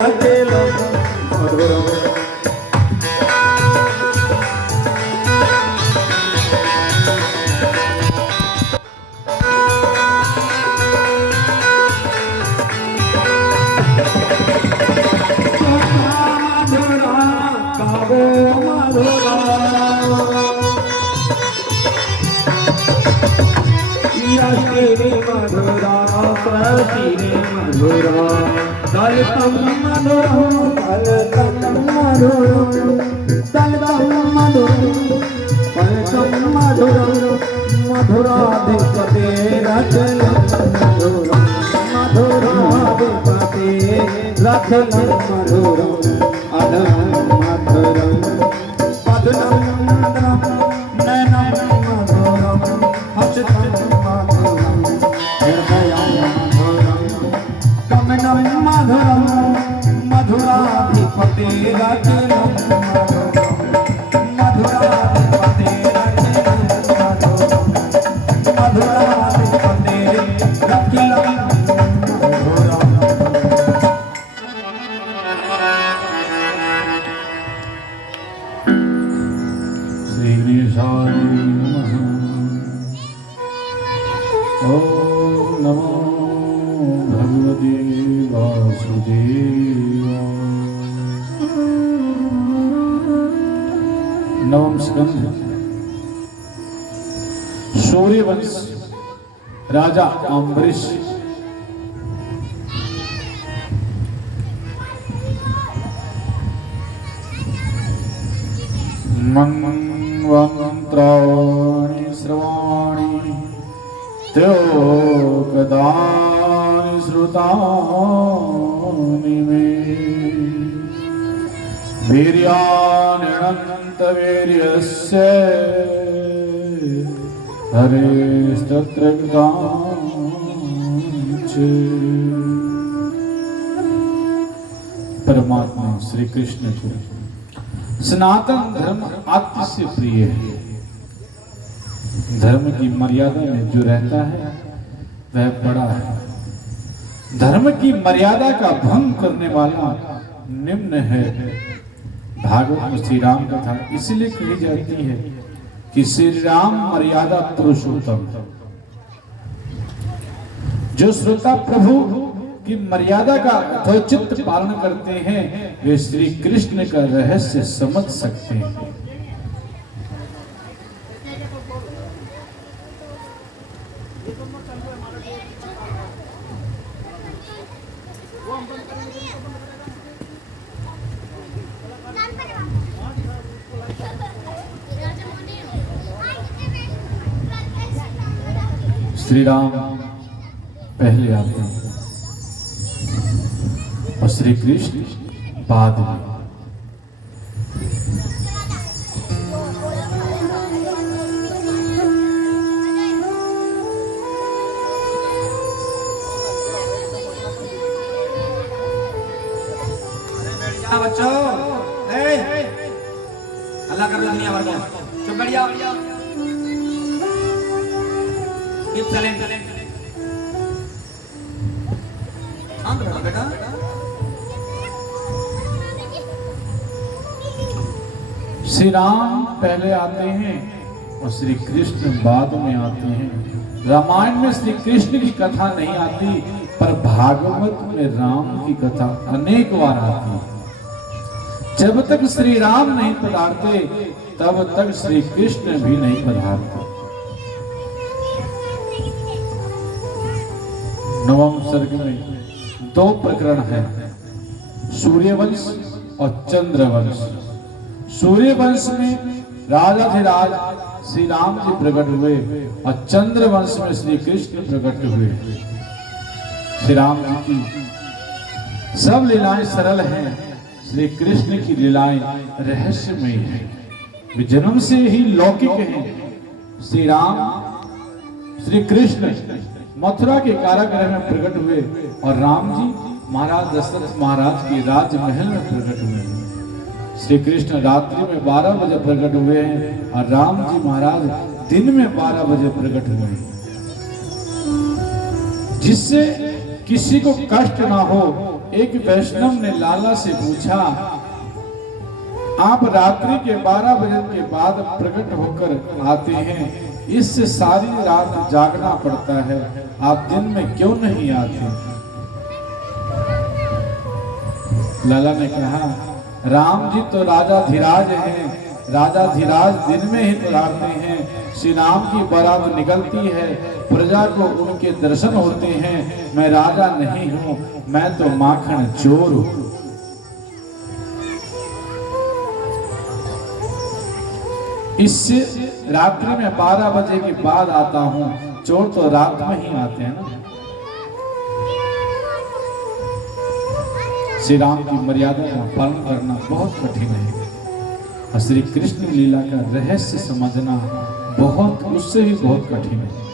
मधुरा प्रतीरे मधुरा दलतम मधुरा दलतम मधुरा दलतम मधुरा पलकम मधुरा मधुराधिपते रचना मधुरा मधुराधिपते रचना मधुरा अनम मधुरम पदनम नयनम मधुरम हसतम मधुरम हृदयम मधुरम कमनम मधुरम मधुराधिपते रचना मधुराधिपते रचना मधुराधिपते रचना नवम स्कंध। सूर्यवंश राजा अम्बरीश। मंत्राणि श्रवाणि त्र्योकदानि श्रुतानि मे वीर्यानन्तवीर्यस्य हरेस्तत्र परमात्मा श्री कृष्ण को सनातन धर्म आत्म से प्रिय है। धर्म की मर्यादा में जो रहता है वह बड़ा है। धर्म की मर्यादा का भंग करने वाला निम्न है। भागवत में श्री राम कथा इसलिए कही जाती है कि श्री राम मर्यादा पुरुषोत्तम। जो श्रोता प्रभु की मर्यादा का यथोचित पालन करते हैं वे श्री कृष्ण का रहस्य समझ सकते हैं। श्री राम पहले आते हैं और श्री कृष्ण बाद में। बच्चों अल्लाह कर दुनिया भर में चुप बैठ जाओ। बेटा श्री राम पहले आते हैं और श्री कृष्ण बाद में आते हैं। रामायण में श्री कृष्ण की कथा नहीं आती पर भागवत में राम की कथा अनेक बार आती है। जब तक श्री राम नहीं पधारते तब तक श्री कृष्ण भी नहीं पधारते। नवम सर्ग में दो प्रकरण है, सूर्यवंश और चंद्रवंश। सूर्यवंश में राजाधिराज श्री राम जी प्रकट हुए और चंद्रवंश में श्री कृष्ण प्रकट हुए। श्री राम जी की सब लीलाएं सरल हैं, श्री कृष्ण की लीलाएं रहस्यमयी हैं। वे जन्म से ही लौकिक हैं। श्री राम श्री कृष्ण मथुरा के कारागृह में प्रकट हुए और राम जी महाराज दशरथ महाराज के राजमहल में प्रकट हुए। श्री कृष्ण रात्रि में 12 बजे प्रकट हुए हैं और राम जी महाराज दिन में 12 बजे प्रकट हुए हैं। जिससे किसी को कष्ट ना हो एक वैष्णव ने लाला से पूछा, आप रात्रि के 12 बजे के बाद प्रकट होकर आते हैं, इससे सारी रात जागना पड़ता है, आप दिन में क्यों नहीं आते? लाला ने कहा, राम जी तो राजा धीराज हैं, राजा धीराज दिन में ही उतारते हैं, श्री राम की बारात निकलती है, प्रजा को उनके दर्शन होते हैं, मैं राजा नहीं हूं, मैं तो माखन चोर हूं। इससे रात्रि में 12 बजे के बाद आता हूं, चोर तो रात में ही आते हैं ना। श्री राम की मर्यादा का पालन करना बहुत कठिन है और श्री कृष्ण लीला का रहस्य समझना बहुत, उससे भी बहुत कठिन है।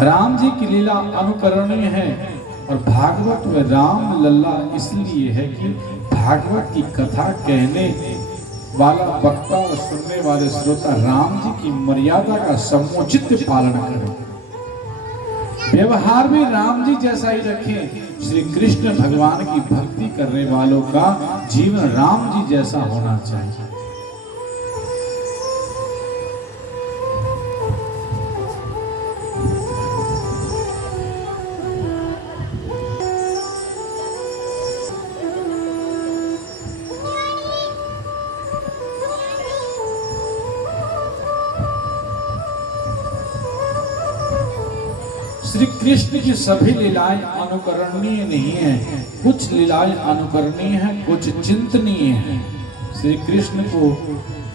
राम जी की लीला अनुकरणीय है और भागवत में राम लल्ला इसलिए है कि भागवत की कथा कहने वाला वक्ता और सुनने वाले श्रोता राम जी की मर्यादा का समुचित पालन करें, व्यवहार भी राम जी जैसा ही रखें। श्री कृष्ण भगवान की भक्ति करने वालों का जीवन राम जी जैसा होना चाहिए। श्री कृष्ण की सभी लीलाएं अनुकरणीय नहीं है, कुछ लीलाएं अनुकरणीय हैं, कुछ चिंतनीय हैं। श्री कृष्ण को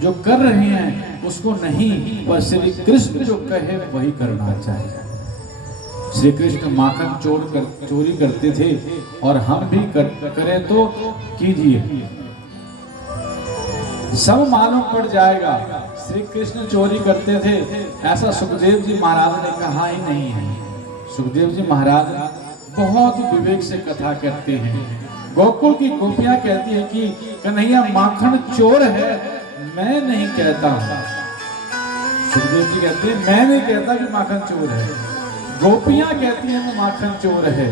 जो कर रहे हैं उसको नहीं, पर श्री कृष्ण जो कहे वही करना चाहिए। श्री कृष्ण माखन चोरी करते थे और हम भी करें तो कीजिए, सब मालूम पड़ जाएगा। श्री कृष्ण चोरी करते थे ऐसा सुखदेव जी महाराज ने कहा ही नहीं है। सुखदेव जी महाराज बहुत विवेक से कथा करते हैं। गोकुल की गोपियां कहती है कि कन्हैया माखन चोर है, मैं नहीं कहता। सुखदेव जी कहते हैं मैं नहीं कहता कि माखन चोर है, गोपियां कहती हैं कि माखन चोर है।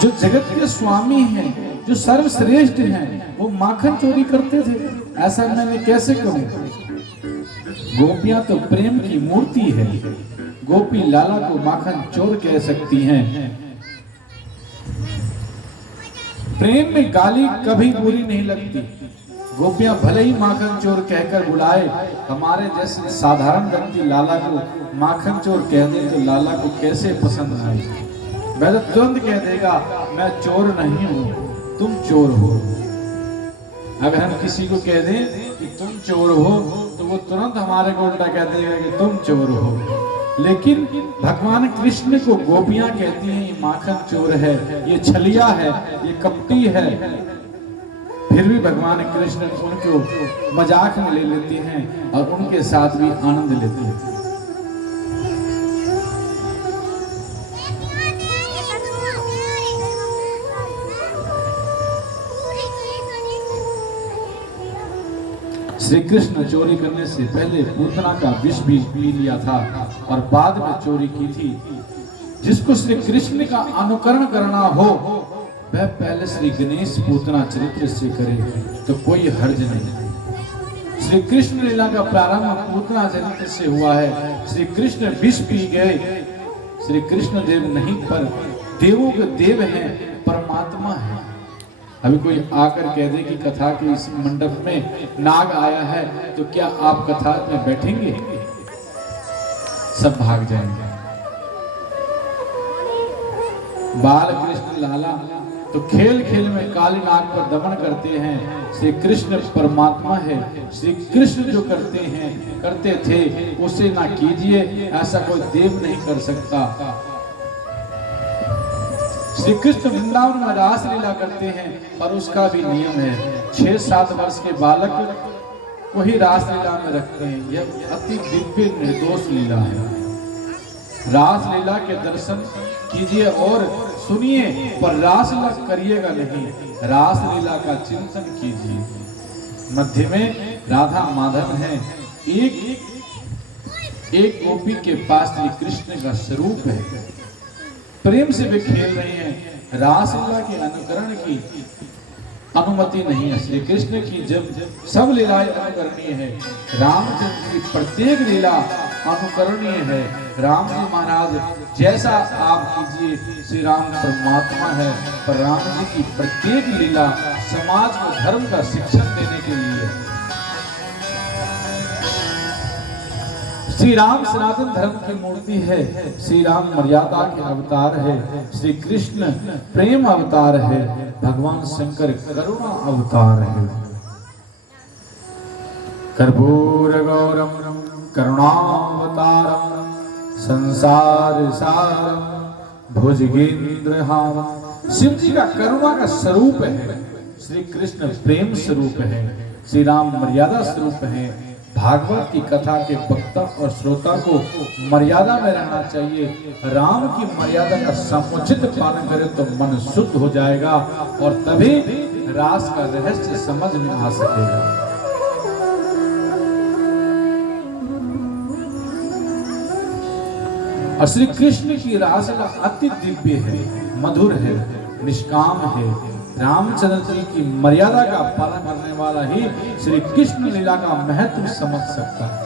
जो जगत के स्वामी हैं, जो सर्वश्रेष्ठ हैं, वो माखन चोरी करते थे, ऐसा मैंने कैसे कहूं? गोपियां तो प्रेम की मूर्ति है, गोपी लाला को माखन चोर कह सकती हैं। प्रेम में गाली कभी बुरी नहीं लगती। गोपियां भले ही माखन चोर कहकर बुलाए, हमारे जैसे साधारण व्यक्ति लाला को माखन चोर कह दे तो लाला को कैसे पसंद आए? वह तो तुरंत कह देगा मैं चोर नहीं हूं, तुम चोर हो। अगर हम किसी को कह दें कि तुम चोर हो तो वो तुरंत हमारे को उल्टा कह देगा कि तुम चोर हो। लेकिन भगवान कृष्ण को गोपियां कहती हैं ये माखन चोर है, ये छलिया है, ये कपटी है, फिर भी भगवान कृष्ण उनको मजाक में ले लेते हैं और उनके साथ भी आनंद लेते हैं। श्री कृष्ण चोरी करने से पहले पूतना का विष भी पी लिया था और बाद में चोरी की थी। जिसको श्री कृष्ण का अनुकरण करना हो वह पहले श्री गणेश पूतना चरित्र से करे तो कोई हर्ज नहीं। श्री कृष्ण लीला का प्रारंभ पूतना चरित्र से हुआ है। श्री कृष्ण विष पी गए। श्री कृष्ण देव नहीं पर देवों के देव हैं, परमात्मा है। अभी कोई आकर कह दे कि कथा के इस मंडप में नाग आया है तो क्या आप कथा में बैठेंगे? सब भाग जाएंगे। बाल कृष्ण लाला तो खेल खेल में काली नाग पर दमन करते हैं। श्री कृष्ण परमात्मा है। श्री कृष्ण जो करते थे उसे ना कीजिए, ऐसा कोई देव नहीं कर सकता। श्री कृष्ण वृंदावन में रास लीला करते हैं और उसका भी नियम है। 6-7 वर्ष के बालक को ही रास लीला में रखते हैं। यह अति दिव्य निर्दोष लीला है। रास लीला के दर्शन कीजिए और सुनिए, पर रास लीला करिएगा नहीं। रास लीला का चिंतन कीजिए। मध्य में राधा माधव हैं। एक एक गोपी के पास श्री कृष्ण का स्वरूप है, प्रेम से वे खेल रहे हैं। रासलीला के अनुकरण की अनुमति नहीं है। श्री कृष्ण की जब सब लीलाएं अनुकरणीय है, रामचंद्र की प्रत्येक लीला अनुकरणीय है। राम जी महाराज जैसा आप कीजिए, श्री राम परमात्मा है, पर राम जी की प्रत्येक लीला समाज को धर्म का शिक्षण देने के लिए है। श्री राम सनातन धर्म की मूर्ति है, श्री राम मर्यादा के अवतार है, श्री कृष्ण प्रेम अवतार है, भगवान शंकर करुणा अवतार है। कर्पूर गौरम करुणावतारम संसार सारम भुजगेंद्रहारम। शिव जी का करुणा का स्वरूप है, श्री कृष्ण प्रेम स्वरूप है, श्री राम मर्यादा स्वरूप है। भागवत की कथा के वक्ता और श्रोता को मर्यादा में रहना चाहिए। राम की मर्यादा का समुचित पालन करे तो मन शुद्ध हो जाएगा और तभी रास का रहस्य समझ में आ सकेगा। और श्री कृष्ण की रासलीला अति दिव्य है, मधुर है, निष्काम है। रामचंद्र जी की मर्यादा का पालन करने वाला ही श्री कृष्ण लीला का महत्व समझ सकता है।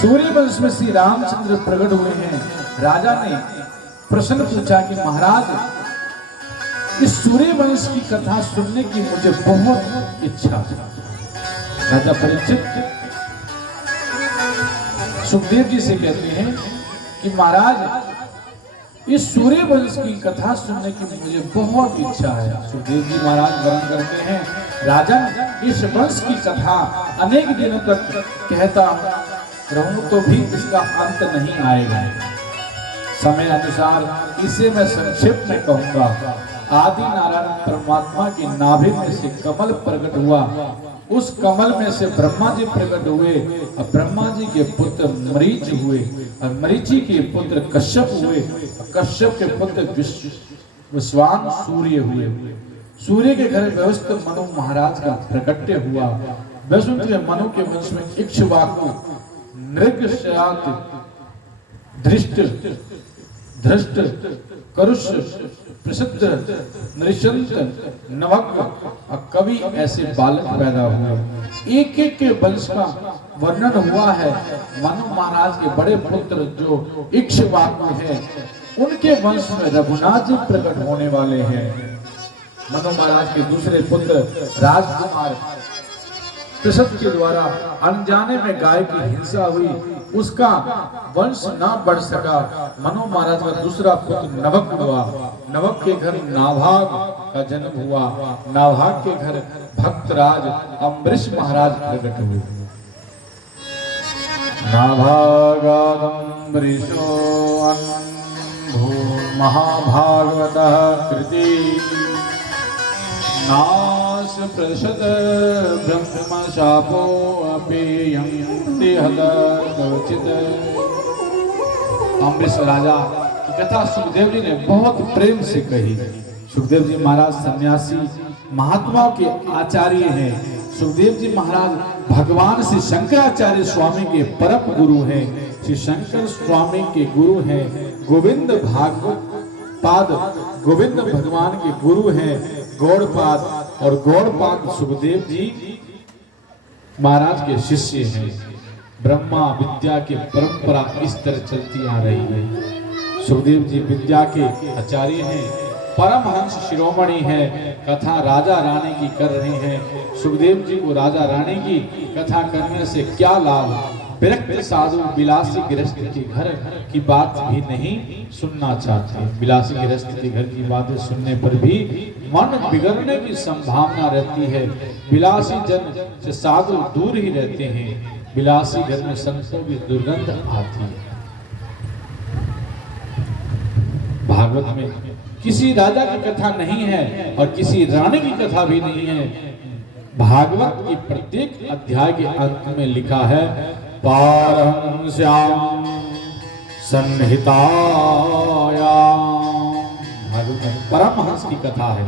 सूर्य वंश में श्री रामचंद्र प्रकट हुए हैं। राजा ने प्रश्न पूछा कि महाराज, इस सूर्य वंश की कथा सुनने की मुझे बहुत इच्छा है। राजा परीक्षित सुखदेव जी से कहते हैं कि महाराज, इस सूर्य वंश की कथा सुनने की मुझे बहुत इच्छा है। सुखदेव जी महाराज वर्णन करते हैं, राजन, इस वंश की कथा अनेक दिनों तक कहता रहूं तो भी इसका अंत नहीं आएगा। समय अनुसार इसे मैं संक्षेप में कहूंगा। आदि नारायण परमात्मा की नाभि में से कमल प्रकट हुआ, उस कमल में से ब्रह्मा जी प्रकट हुए और ब्रह्मा जी के पुत्र मरीच हुए और मरीचि के पुत्र कश्यप हुए, कश्यप के पुत्र विश्वान सूर्य हुए। सूर्य के घर वैवस्वत मनु महाराज का प्रकट्य हुआ। वैवस्वत के मनु के वंश में इक्ष्वाकु, नृगश्यात, धृष्ट, धृष्ट, करुष, प्रसिद्ध, नृशंत, नवक और कवि ऐसे बालक पैदा हुए। एक एक के वंश का वर्णन हुआ है। मनु महाराज के बड़े पुत्र जो इक्ष्वाकु हैं, उनके वंश में रघुनाथ जी प्रकट होने वाले हैं। मनु महाराज के दूसरे पुत्र राजकुमार प्रसिद्ध के द्वारा अनजाने में गाय की हिंसा हुई, उसका वंश ना बढ़ सका। मनु महाराज का दूसरा पुत्र नवक हुआ। नवक के घर नाभाग का जन्म हुआ। नाभाग के घर भक्तराज अम्बरीश महाराज प्रकट हुए। नाभागादम्बरीशो महाभागवतः कृति नाश प्रसद ब्रह्म शापो अपेयं देहदचित। अम्बरीश राजा की कथा सुखदेव जी ने बहुत प्रेम से कही। सुखदेव जी महाराज सन्यासी महात्माओं के आचार्य हैं। सुखदेव जी महाराज भगवान श्री शंकराचार्य स्वामी के परम गुरु हैं। श्री शंकर स्वामी के गुरु हैं। गोविंद भागवत पाद गोविंद भगवान के गुरु हैं गौड़पाद, और गौड़पाद सुखदेव जी महाराज के शिष्य हैं। ब्रह्मा विद्या की परंपरा इस तरह चलती आ रही है। सुखदेव जी विद्या के आचार्य हैं, परमहंस शिरोमणि है। कथा राजा रानी की कर रहे हैं। सुखदेव जी को राजा रानी की कथा करने से क्या लाभ? विरक्त साधु विलासी गृहस्थ के घर की बात भी नहीं सुनना चाहते। विलासी गृहस्थ के घर की बातें सुनने पर भी मन बिगड़ने की संभावना रहती है। विलासी जन से साधु दूर ही रहते हैं। विलासी घर में संतों की दुर्गंध आती है। भागवत में किसी राजा की कथा नहीं है और किसी रानी की कथा भी नहीं है। भागवत की प्रत्येक अध्याय के अंत में लिखा है, पारहंस्याम सन्निहितायां। परमहंस की कथा है।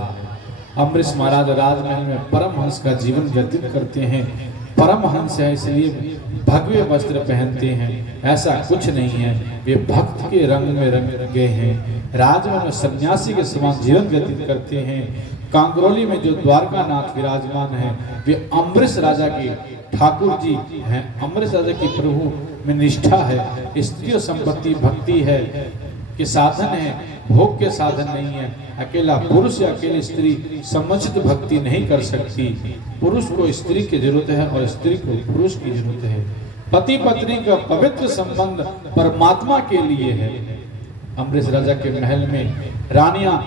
अम्बरीश महाराज राजमहल में परमहंस का जीवन व्यतीत करते हैं। परमहंस है इसलिए भगवे वस्त्र पहनते हैं, ऐसा कुछ नहीं है। वे भक्त के रंग में रंगे हैं। राजमहल में सन्यासी के समान जीवन व्यतीत करते हैं। कांगरोली में जो द्वारकानाथ विराजमान है वे अम्बरीश राजा के ठाकुर जी हैं। अम्बरीश राजा की प्रभु में निष्ठा है, स्त्री संपत्ति भक्ति है के साधन है, भोग के साधन नहीं है। अकेला पुरुष या अकेली स्त्री समुचित भक्ति नहीं कर सकती। पुरुष को स्त्री की जरूरत है और स्त्री को पुरुष की जरूरत है। पति पत्नी का पवित्र संबंध परमात्मा के लिए है। अम्बरीश राजा के महल में रानियां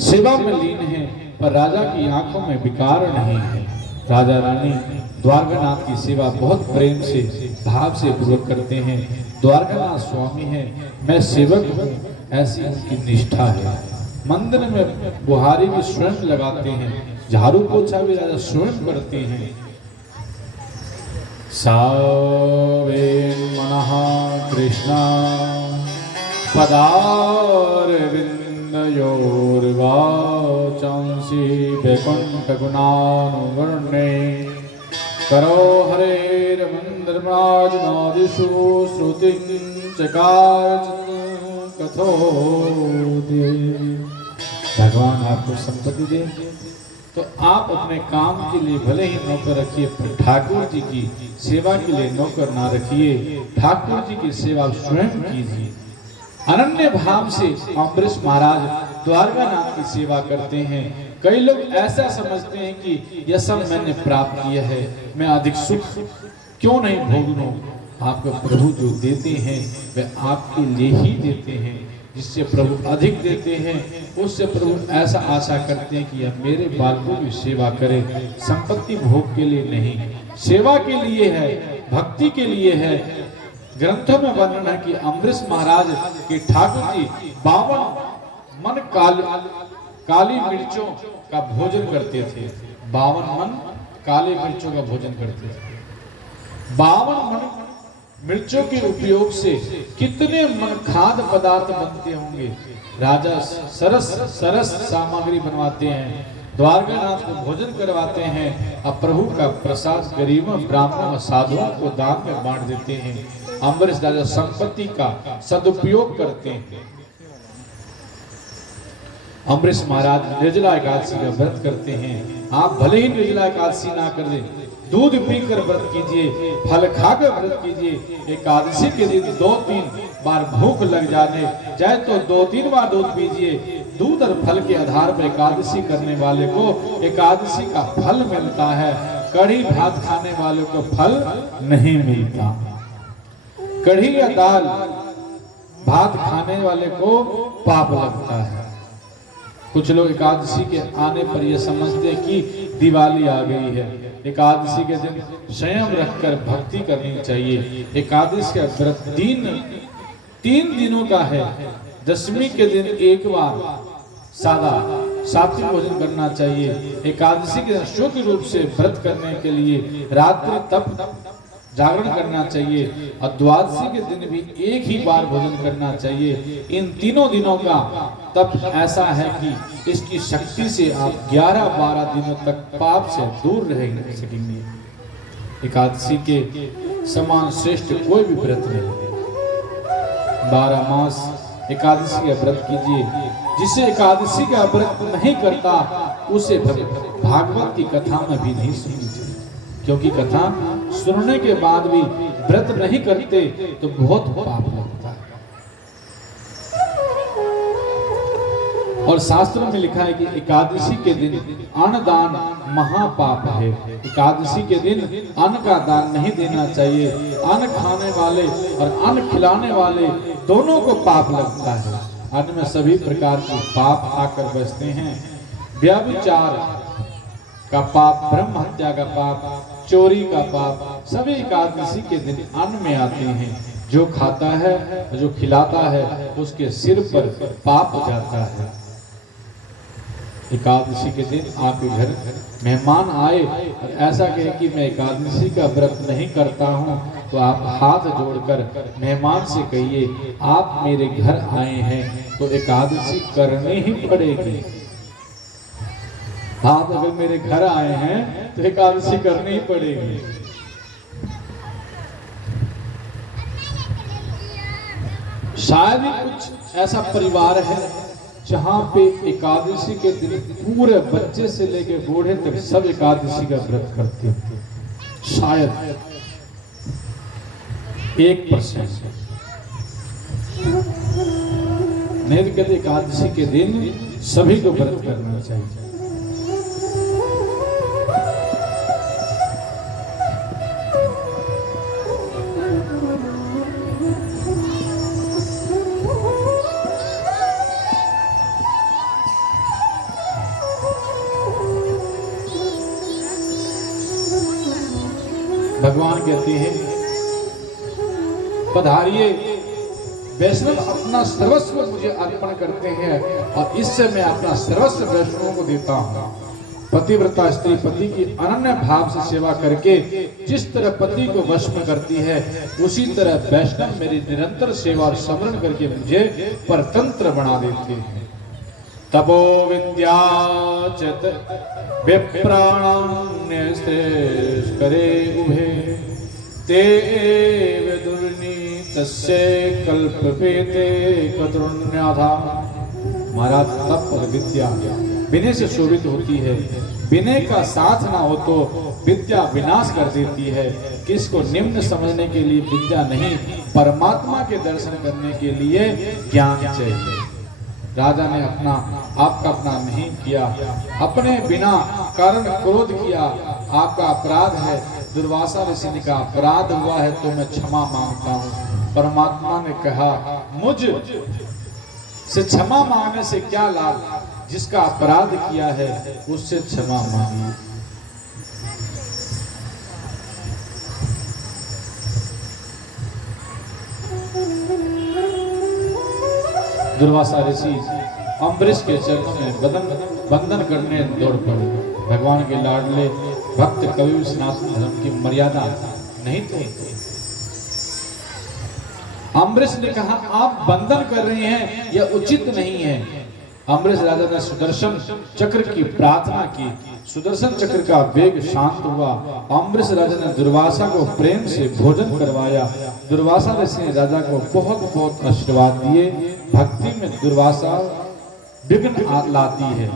सेवा में लीन है, पर राजा की आंखों में विकार नहीं है। राजा रानी द्वारकानाथ की सेवा बहुत प्रेम से भाव से पूर्वक करते हैं। द्वारकानाथ स्वामी है, मैं सेवक हूँ, ऐसी उनकी निष्ठा है। मंदिर में बुहारी भी स्वयं लगाते हैं, झाड़ू पोछा भी राजा स्वयं करते हैं। सावे मनः कृष्णा पदारविन्दयोर्वाचांसि वैकुण्ठगुणानुवर्णे करो हरेर्मन्दिरराजनादिषु श्रुतिं चकार कथोति। भगवान आपको संपत्ति देंगे तो आप अपने काम के लिए भले ही नौकर रखिए, पर ठाकुर जी की सेवा के लिए नौकर ना रखिए। ठाकुर जी की सेवा स्वयं कीजिए। अनन्य भाव से अम्बरीश महाराज द्वारकानाथ की सेवा करते हैं। कई लोग ऐसा समझते हैं कि यह सब मैंने प्राप्त किया है, मैं अधिक सुख क्यों नहीं भोग लूं। आपको प्रभु जो देते हैं वे आपके लिए ही देते हैं। जिससे प्रभु अधिक देते हैं उससे प्रभु ऐसा आशा करते हैं कि यह मेरे बालकों की सेवा करे। संपत्ति भोग के लिए नहीं, सेवा के लिए है, भक्ति के लिए है। ग्रंथों में वर्णन है कि अम्बरीश महाराज के ठाकुर जी 52 मन काली मिर्चों का भोजन करते थे। 52 मन काली मिर्चों का भोजन करते थे। 52 मन मिर्चों के उपयोग से कितने मन खाद्य पदार्थ बनते होंगे। राजा सरस सामग्री बनवाते हैं, द्वारकानाथ को भोजन करवाते हैं, अब प्रभु का प्रसाद गरीबों ब्राह्मणों और साधुओं को दान में बांट देते हैं। अम्बरीश राजा संपत्ति का सदुपयोग करते हैं। अम्बरीश महाराज निर्जला एकादशी का व्रत करते हैं। आप भले ही निर्जला एकादशी ना कर दें, दूध पीकर व्रत कीजिए, फल खाकर व्रत कीजिए। एकादशी के दिन 2-3 बार भूख लग जाने जाए तो 2-3 बार दूध पीजिए। दूध और फल के आधार पर एकादशी करने वाले को एकादशी का फल मिलता है। कढ़ी भात खाने वाले को फल नहीं मिलता। कढ़ी या दाल भात खाने वाले को पाप लगता है। कुछ लोग एकादशी के आने पर यह समझते हैं कि दिवाली आ गई है। एकादशी के दिन संयम रखकर भक्ति करनी चाहिए। एकादशी का व्रत 3 दिनों का है। दशमी के दिन एक बार सात्विक भोजन करना चाहिए। एकादशी के दिन शुद्ध रूप से व्रत करने के लिए रात्रि तप जागरण करना चाहिए और द्वादशी के दिन भी एक ही बार भोजन करना चाहिए। इन तीनों दिनों का तप ऐसा है कि इसकी शक्ति से आप 11-12 दिनों तक पाप से दूर रह सकेंगे। एकादशी के समान श्रेष्ठ कोई भी व्रत नहीं। 12 मास एकादशी का व्रत कीजिए। जिसे एकादशी का व्रत नहीं करता उसे भागवत की कथा में भी नहीं सुननी चाहिए, क्योंकि कथा सुनने के बाद भी व्रत नहीं करते तो बहुत पाप लगता है। और शास्त्रों में लिखा है कि एकादशी के दिन अन्नदान महापाप है। एकादशी के दिन अन्न का दान नहीं देना चाहिए। अन्न खाने वाले और अन्न खिलाने वाले दोनों को पाप लगता है। अन्न में सभी प्रकार के पाप आकर बसते हैं। व्यभिचार का पाप, ब्रह्म हत्या का पाप, चोरी का पाप सभी एकादशी के दिन अन्न में आते हैं। जो खाता है, जो खिलाता है, उसके सिर पर पाप जाता है। एकादशी के दिन आपके घर मेहमान आए और ऐसा कहे कि मैं एकादशी का व्रत नहीं करता हूँ, तो आप हाथ जोड़कर मेहमान से कहिए आप मेरे घर आए हैं तो एकादशी करनी ही पड़ेगी। आप अगर मेरे घर आए हैं तो एकादशी करनी ही पड़ेगी। शायद ही कुछ ऐसा परिवार है जहां पे एकादशी के दिन पूरे बच्चे से लेकर बूढ़े तक सब एकादशी का व्रत करते हैं। शायद 1%। नहीं तो कहते एकादशी के दिन सभी को व्रत करना चाहिए। भगवान कहते हैं पधारिए, वैष्णव अपना सर्वस्व मुझे अर्पण करते हैं और इससे मैं अपना सर्वस्व वैष्णवों को देता हूँ। पतिव्रता स्त्री पति की अनन्य भाव से सेवा करके जिस तरह पति को वश में करती है, उसी तरह वैष्णव मेरी निरंतर सेवा और स्मरण करके मुझे परतंत्र बना देते हैं। तपो विद्याचत विप्राणान्यस्तेष करे उभे ते विदुर्नीतस्य कल्पपेते कतरुण्याधा। महाराज तप और विद्या विनय से शोभित होती है। विनय का साथ ना हो तो विद्या विनाश कर देती है। किसको निम्न समझने के लिए विद्या नहीं, परमात्मा के दर्शन करने के लिए ज्ञान चाहिए। राजा ने आपका अपना नहीं किया, अपने बिना कारण क्रोध किया, आपका अपराध है। दुर्वासा ऋषि ने कहा अपराध हुआ है तो मैं क्षमा मांगता हूँ। परमात्मा ने कहा मुझ से क्षमा मांगने से क्या लाभ, जिसका अपराध किया है उससे क्षमा मांगिए। दुर्वासा ऋषि अम्बरीश के चरणों में बंधन करने दौड़ पड़े। भगवान के लाडले भक्त कभी भी सनातन धर्म की मर्यादा नहीं थी। अम्बरीश ने कहा आप बंधन कर रहे हैं, यह उचित नहीं है। अम्बरीश राजा ने सुदर्शन चक्र की प्रार्थना की, सुदर्शन चक्र का वेग शांत हुआ। अम्बरीश राजा ने दुर्वासा को प्रेम से भोजन करवाया। दुर्वासा ऋषि ने राजा को बहुत बहुत आशीर्वाद दिए। भक्ति में दुर्वासा विघ्न लाती है।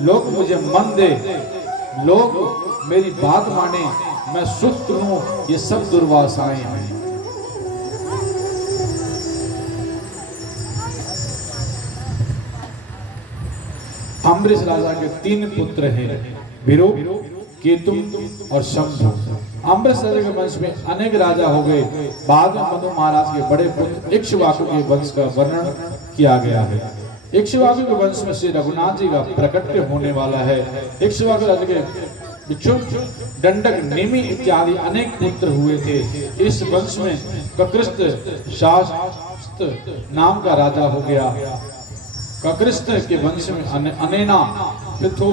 लोग मुझे मन दे, लोग मेरी बात माने, मैं सुस्त हूं, ये सब दुर्वासाएं हैं। अम्बरीश राजा के 3 पुत्र हैं, वीरू, केतु और शंभु। अम्बरीश राजा के वंश में अनेक राजा हो गए। बाद में मनु महाराज के बड़े पुत्र इक्ष्वाकु के वंश का वर्णन किया गया है। इक्ष्वाकु के वंश में श्री रघुनाथ जी का प्रकट्य होने वाला है। इक्ष्वाकु राजा के बिच्छू, दंडक, नेमि इत्यादि अनेक पुत्र हुए थे। इस वंश में ककृष्ट शास्त नाम का राजा हो गया। ककृष्ट के वंश में अनेना, पृथु,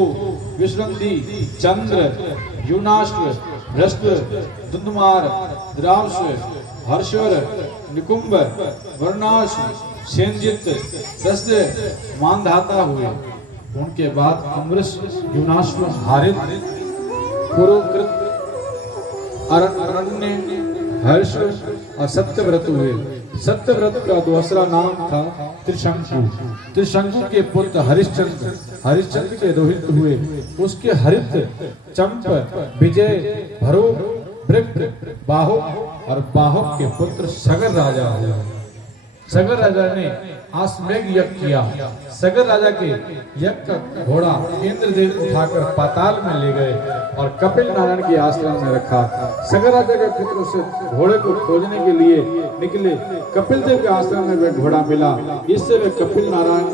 विश्वंदी, चंद्र, यूनाश्व, भ्रष्ट, दुंदुमार, द्रावश्व, हर्षवर, निकुंभ, वर्णाश, सेनजित, दस्ते, मानधाता हुए। उनके बाद अम्बरीश, यूनाश्व, हारित, पुरोकृत, अरण्य, हर्ष और सत्यव्रत हुए। सत्यव्रत का दूसरा नाम था त्रिशंकु। त्रिशंकु के पुत्र हरिश्चंद्र, हरिश्चंद्र के रोहित हुए। उसके हरित, चंप, विजय, भरो, वृक्ष, बाहो और बाहुक के पुत्र सगर राजा हुए। सगर राजा ने आश्वेग यज्ञ किया। सगर राजा के यज्ञ का घोड़ा इंद्रदेव उठाकर पाताल में ले गए और कपिल नारायण के आश्रम में रखा। सगर राजा के पुत्र उस घोड़े को खोजने के लिए निकले। कपिल देव के आश्रम में वह घोड़ा मिला। इससे वे कपिल नारायण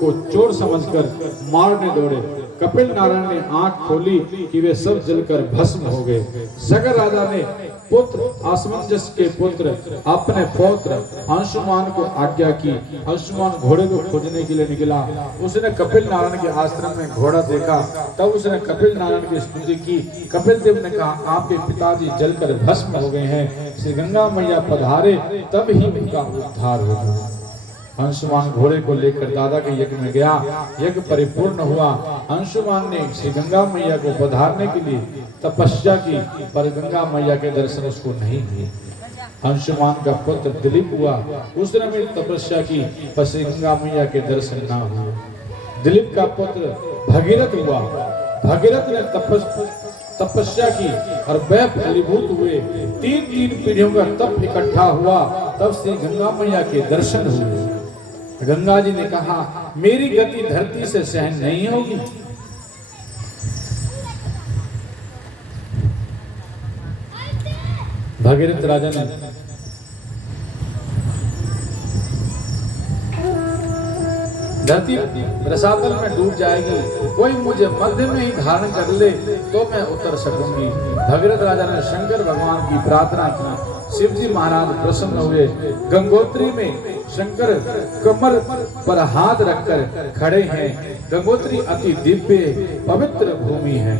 को चोर समझकर मारने दौड़े। कपिल नारायण ने आंख खोली कि वे सब जलकर भस्म हो गए। सगर राजा ने पुत्र असमंजस के पुत्र अपने पौत्र अंशुमान को आज्ञा की। अंशुमान घोड़े को खोजने के लिए निकला। उसने कपिल नारायण के आश्रम में घोड़ा देखा, तब उसने कपिल नारायण की स्तुति की। कपिल देव ने कहा, आपके पिताजी जलकर भस्म हो गए हैं, श्री गंगा मैया पधारे तब ही उनका उद्धार होगा। अंशुमान घोड़े को लेकर दादा के यज्ञ में गया। यज्ञ परिपूर्ण हुआ। अंशुमान ने श्री गंगा मैया को पधारने के लिए तपस्या की, पर गंगा मैया के दर्शन उसको नहीं हुए। अंशुमान का पुत्र दिलीप हुआ, उसने भी तपस्या की, पर श्री गंगा मैया के दर्शन ना हुए। दिलीप का पुत्र भगीरथ हुआ। भगीरथ ने तपस्या की और वह फलीभूत हुए। 3 पीढ़ियों का तप इकट्ठा हुआ, तब श्री गंगा मैया के दर्शन हुए। गंगा जी ने कहा, मेरी गति धरती से सहन नहीं होगी। भगीरथ राजा ने धरती रसातल में डूब जाएगी, कोई मुझे मध्य में ही धारण कर ले तो मैं उतर सकूंगी। भगीरथ राजा ने शंकर भगवान की प्रार्थना की। शिव जी महाराज प्रसन्न हुए। गंगोत्री में शंकर कमर पर हाथ रखकर खड़े हैं। गंगोत्री अति दिव्य पवित्र भूमि है।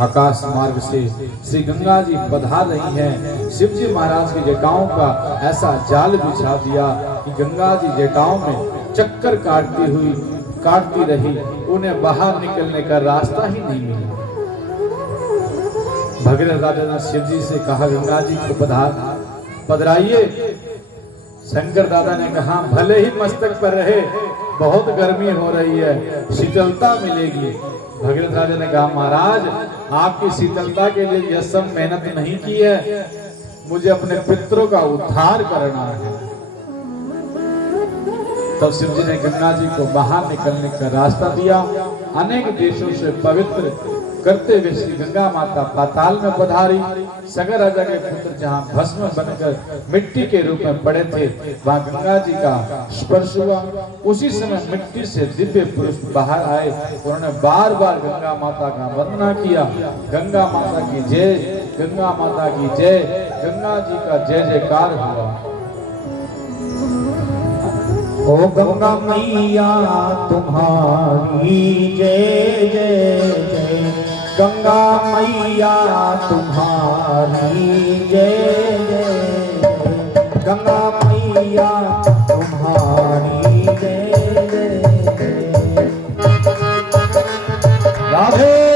आकाश मार्ग से श्री गंगा जी पधार रही हैं। शिव जी महाराज की जटाओं का ऐसा जाल बिछा दिया कि गंगा जी जटाओं में चक्कर काटती रही, उन्हें बाहर निकलने का रास्ता ही नहीं मिला। भगीरथ राजा ने शिव जी से कहा, गंगा जी को पधराइए। शंकर दादा ने कहा, भले ही मस्तक पर रहे, बहुत गर्मी हो रही है, शीतलता मिलेगी। भगीरथ राजा ने कहा, महाराज आपकी शीतलता के लिए यह सब मेहनत नहीं की है, मुझे अपने पितरों का उद्धार करना है। तब शिव जी ने गंगा जी को बाहर निकलने का रास्ता दिया। अनेक देशों से पवित्र करते हुए श्री गंगा माता पाताल में पधारी। सगर राजा के पुत्र जहाँ भस्म बनकर मिट्टी के रूप में पड़े थे, वहाँ गंगा जी का स्पर्श हुआ। उसी समय मिट्टी से दिव्य पुरुष बाहर आए। उन्होंने बार बार गंगा माता का वंदना किया। गंगा माता की जय, गंगा माता की जय। गंगा जी का जय जयकार हुआ। ओ गंगा मैया तुम्हारी जय जय जय। गंगा मैया तुम्हारी जय जय। गंगा मैया तुम्हारी जय जय। राधे